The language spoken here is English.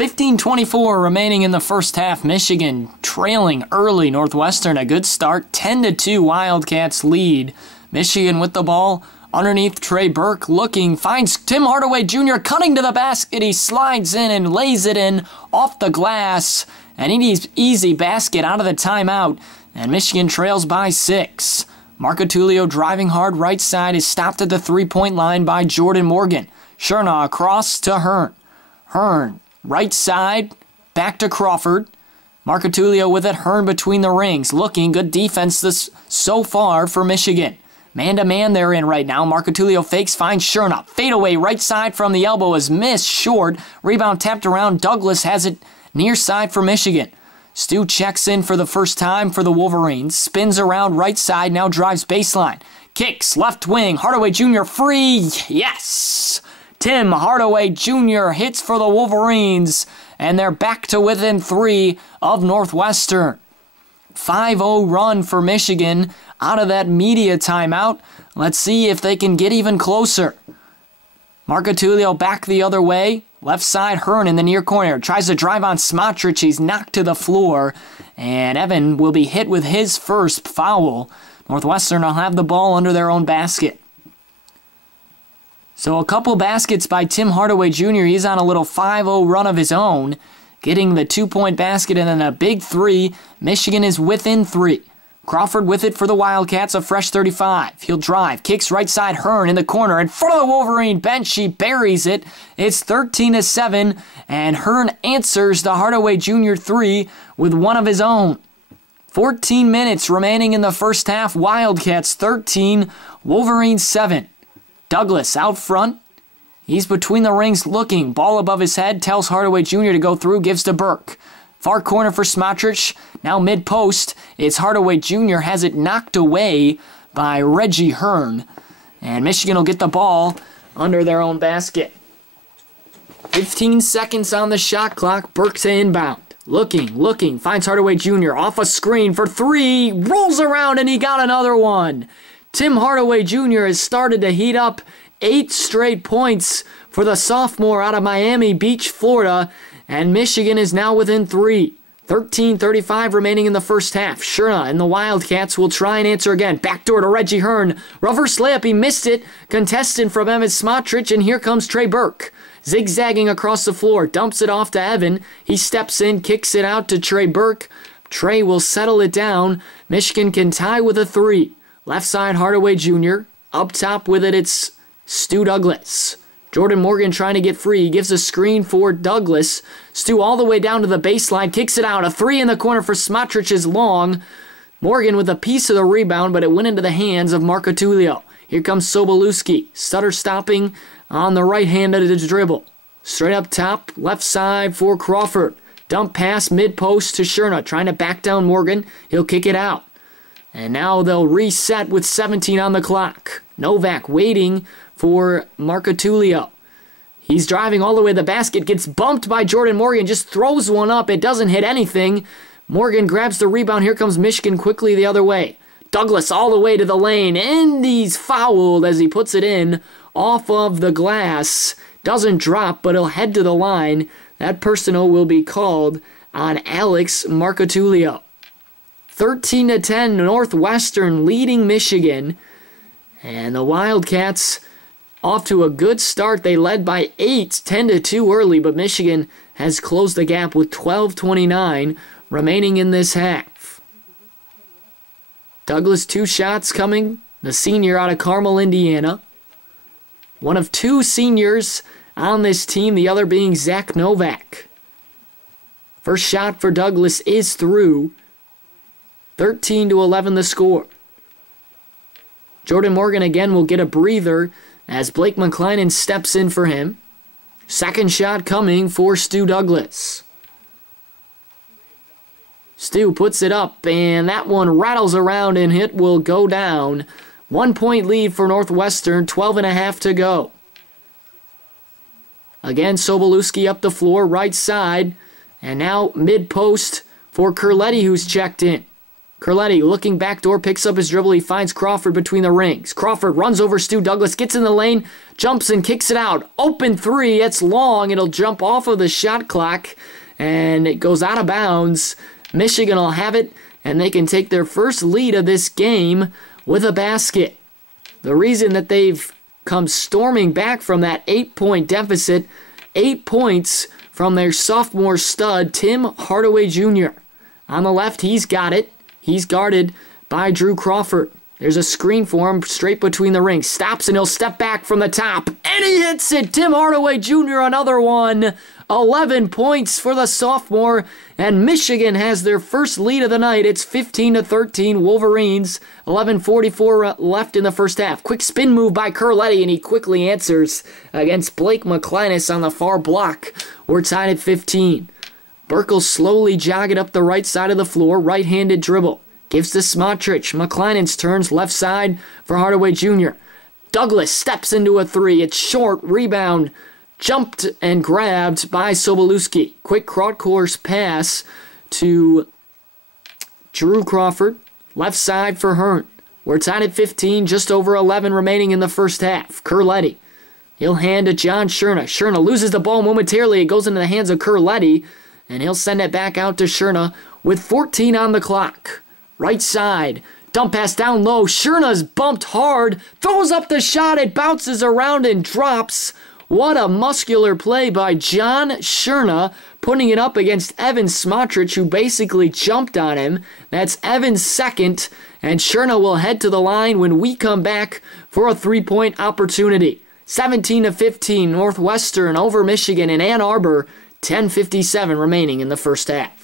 15:24 remaining in the first half. Michigan trailing early. Northwestern a good start. 10-2 Wildcats lead. Michigan with the ball underneath. Trey Burke looking, finds Tim Hardaway Jr. cutting to the basket. He slides in and lays it in off the glass. And an easy basket out of the timeout. And Michigan trails by 6. Marco Tullio driving hard right side is stopped at the three-point line by Jordan Morgan. Cherna across to Hearn. Hearn, right side, back to Crawford. Marco Tullio with it. Hearn between the rings. Looking, good defense so far for Michigan. Man-to-man they're in right now. Marco Tullio fakes, finds Cherna. Fadeaway right side from the elbow is missed short. Rebound tapped around. Douglas has it near side for Michigan. Stu checks in for the first time for the Wolverines. Spins around right side, now drives baseline. Kicks, left wing. Hardaway Jr. free. Yes! Tim Hardaway Jr. hits for the Wolverines, and they're back to within 3 of Northwestern. 5-0 run for Michigan out of that media timeout. Let's see if they can get even closer. Marco Tullio back the other way. Left side, Hearn in the near corner. Tries to drive on Smotrich. He's knocked to the floor. And Evan will be hit with his first foul. Northwestern will have the ball under their own basket. So a couple baskets by Tim Hardaway Jr. He's on a little 5-0 run of his own. Getting the 2-point basket and then a big 3. Michigan is within 3. Crawford with it for the Wildcats, a fresh 35. He'll drive, kicks right side, Hearn in the corner. In front of the Wolverine bench, he buries it. It's 13-7, and Hearn answers the Hardaway Jr. 3 with one of his own. 14 minutes remaining in the first half. Wildcats 13, Wolverines 7. Douglas out front. He's between the rings looking. Ball above his head, tells Hardaway Jr. to go through, gives to Burke. Far corner for Smotrich. Now mid-post. It's Hardaway Jr. has it knocked away by Reggie Hearn. And Michigan will get the ball under their own basket. 15 seconds on the shot clock. Burke to inbound. Looking. Finds Hardaway Jr. off a screen for 3. Rolls around and he got another one. Tim Hardaway Jr. has started to heat up. 8 straight points for the sophomore out of Miami Beach, Florida. And Michigan is now within 3. 13:35 remaining in the first half. Cherna and the Wildcats will try and answer again. Backdoor to Reggie Hearn. Reverse layup, he missed it. Contestant from Evan Smotrich, and here comes Trey Burke. Zigzagging across the floor, dumps it off to Evan. He steps in, kicks it out to Trey Burke. Trey will settle it down. Michigan can tie with a 3. Left side, Hardaway Jr. Up top with it, it's Stu Douglas. Jordan Morgan trying to get free. He gives a screen for Douglas. Stu all the way down to the baseline. Kicks it out. A 3 in the corner for Smotrich is long. Morgan with a piece of the rebound, but it went into the hands of Marco Tullio. Here comes Sobolewski. Stutter stopping on the right hand of the dribble. Straight up top, left side for Crawford. Dump pass mid-post to Cherna. Trying to back down Morgan. He'll kick it out. And now they'll reset with 17 on the clock. Novak waiting for Marco Tullio. He's driving all the way to the basket, gets bumped by Jordan Morgan, just throws one up. It doesn't hit anything. Morgan grabs the rebound. Here comes Michigan quickly the other way. Douglas all the way to the lane, and he's fouled as he puts it in off of the glass. Doesn't drop, but he'll head to the line. That personal will be called on Alex Marco Tullio. 13-10, Northwestern leading Michigan. And the Wildcats off to a good start. They led by 8, 10-2 early, but Michigan has closed the gap with 12:29 remaining in this half. Douglas, 2 shots coming. The senior out of Carmel, Indiana. One of 2 seniors on this team, the other being Zach Novak. First shot for Douglas is through. 13-11 the score. Jordan Morgan again will get a breather as Blake McClellan steps in for him. Second shot coming for Stu Douglas. Stu puts it up, and that one rattles around, and it will go down. 1-point lead for Northwestern, 12.5 to go. Again, Sobolewski up the floor, right side, and now mid-post for Curletti, who's checked in. Curletti looking backdoor, picks up his dribble. He finds Crawford between the rings. Crawford runs over Stu Douglas, gets in the lane, jumps and kicks it out. Open three. It's long. It'll jump off of the shot clock, and it goes out of bounds. Michigan will have it, and they can take their first lead of this game with a basket. The reason that they've come storming back from that 8-point deficit, 8 points from their sophomore stud, Tim Hardaway Jr. On the left, he's got it. He's guarded by Drew Crawford. There's a screen for him straight between the rings. Stops and he'll step back from the top. And he hits it! Tim Hardaway Jr. another one. 11 points for the sophomore. And Michigan has their first lead of the night. It's 15-13 Wolverines. 11:44 left in the first half. Quick spin move by Curletti, and he quickly answers against Blake McClinus on the far block. We're tied at 15. Burkle slowly jogging up the right side of the floor. Right-handed dribble. Gives to Smotrich. McClinus turns left side for Hardaway Jr. Douglas steps into a three. It's short. Rebound. Jumped and grabbed by Sobolewski. Quick cross-course pass to Drew Crawford. Left side for Hearn. We're tied at 15. Just over 11 remaining in the first half. Curletti. He'll hand to John Scherna. Scherna loses the ball momentarily. It goes into the hands of Curletti. And he'll send it back out to Scherna with 14 on the clock. Right side. Dump pass down low. Scherna's bumped hard. Throws up the shot. It bounces around and drops. What a muscular play by John Scherna, putting it up against Evan Smotrich, who basically jumped on him. That's Evan's second. And Scherna will head to the line when we come back for a three-point opportunity. 17-15 Northwestern over Michigan in Ann Arbor. 10:57 remaining in the first half.